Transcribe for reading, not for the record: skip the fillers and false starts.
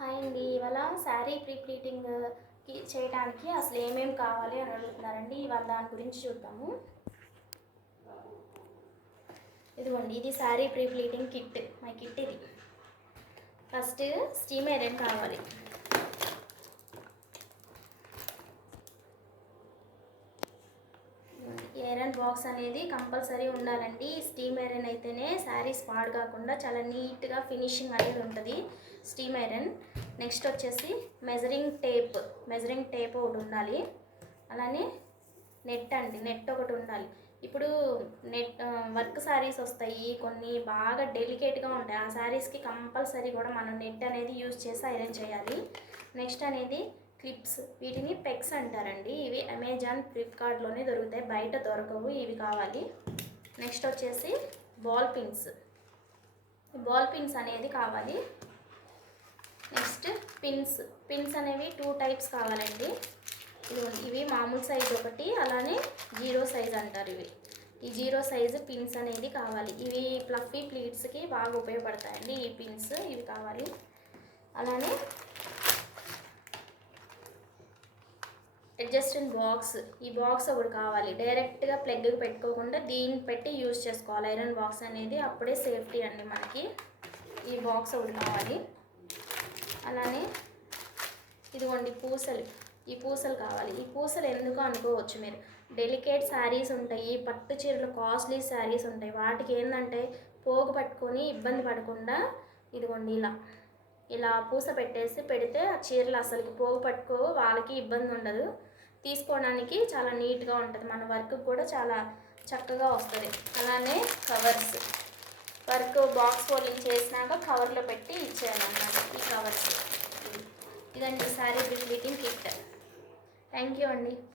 Hi అండి. ఇవాళ sari pre ప్లీటింగ్కి చేయడానికి అసలు ఏమేమి కావాలి అని అడుగుతున్నారండి. ఇవాళ దాని గురించి చూద్దాము. ఇదిగోండి, ఇది sari pre pleating kit. My kit ఇది. ఫస్ట్ స్టీమ్ ఐరన్ కావాలి. ఐరన్ బాక్స్ అనేది కంపల్సరీ ఉండాలండి. స్టీమ్ ఐరన్ అయితేనే శారీస్ పాడు కాకుండా చాలా నీట్గా ఫినిషింగ్ అనేది ఉంటుంది స్టీమ్ ఐరన్. నెక్స్ట్ వచ్చేసి మెజరింగ్ టేప్ ఒకటి ఉండాలి. అలానే నెట్ అండి, నెట్ ఒకటి ఉండాలి. ఇప్పుడు వర్క్ శారీస్ వస్తాయి, కొన్ని బాగా డెలికేట్గా ఉంటాయి. ఆ శారీస్కి కంపల్సరీ కూడా మనం నెట్ అనేది యూజ్ చేసి ఐరన్ చేయాలి. నెక్స్ట్ అనేది క్లిప్స్, వీటిని పెగ్స్ అంటారండి. ఇవి అమెజాన్, ఫ్లిప్కార్ట్లోనే దొరుకుతాయి, బయట దొరకవు. ఇవి కావాలి. నెక్స్ట్ వచ్చేసి బాల్ పిన్స్ అనేది కావాలి. నెక్స్ట్ పిన్స్ అనేవి 2 టైప్స్ కావాలండి. ఇవి మామూలు సైజ్ ఒకటి, అలానే 0 సైజ్ అంటారు. ఈ 0 సైజు పిన్స్ అనేది కావాలి. ఇవి ఫ్లఫీ ప్లీట్స్కి బాగా ఉపయోగపడతాయండి. ఈ పిన్స్ ఇవి కావాలి. అలానే అడ్జస్టింగ్ బాక్స్, ఈ బాక్స్ ఒకటి కావాలి. డైరెక్ట్గా ప్లగ్కి పెట్టుకోకుండా దీన్ని పెట్టి యూజ్ చేసుకోవాలి ఐరన్ బాక్స్ అనేది, అప్పుడే సేఫ్టీ అండి మనకి. ఈ బాక్స్ ఒకటి కావాలి. అలానే ఇదిగోండి ఈ పూసలు కావాలి. ఈ పూసలు ఎందుకు అనుకోవచ్చు మీరు, డెలికేట్ శారీస్ ఉంటాయి, పట్టు చీరలు కాస్ట్లీ శారీస్ ఉంటాయి, వాటికి ఏంటంటే పోగు పట్టుకొని ఇబ్బంది పడకుండా ఇదిగోండి ఇలా పూస పెడితే ఆ చీరలు అసలుకి పోగు పట్టుకో, వాళ్ళకి ఇబ్బంది ఉండదు, తీసుకోవడానికి చాలా నీట్గా ఉంటుంది, మన వర్క్ కూడా చాలా చక్కగా వస్తుంది. అలానే వర్క్ బాక్స్ ఫోల్డింగ్ చేసినాక కవర్లో పెట్టి ఇచ్చేయాలన్నమాట. ఈ కవర్స్ ఇదండి sari pre pleating kit. Thank you అండి.